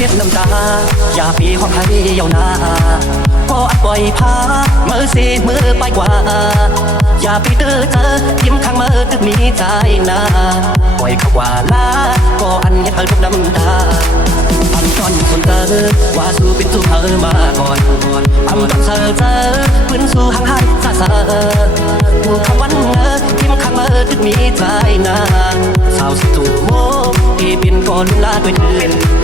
ช็ดน้ำตาอย่าปีของใครเยานาพออัดปล่อยพามือสีมือไปกว่าอย่าไปเจอยิ้มข้างมือตึกมีใจนาปล่อยเขาว่าลาก็อันยังเธอทุกน้ำตาอันก่อนคนเธอว่าสู้เป็นสู้เธอมาก่อนอันต้องเจอปืนสู้ห่างหายซาซาผู้คำวันยิ้มข้างมือตึกมีใจนาสาวสิถูกโมที่เป็นก่อนลาด้วยเธอ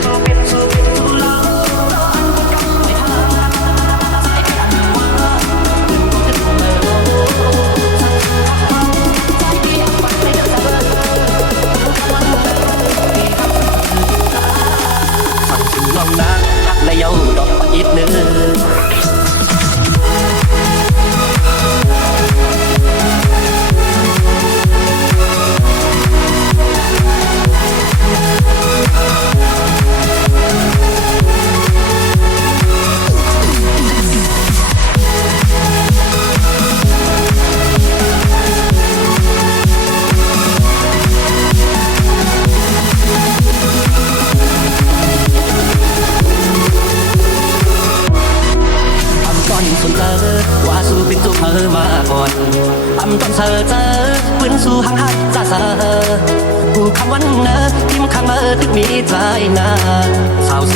ลองนะและเย้าดอกอีกนึงสุดเธอว่าสู้เป็นสู้เธอมาก่อนอำต้องเจอปืนสู้ห่างหายซาซาผู้คำวันยิ้มข้างมือตึกมีใจนาสาวสิ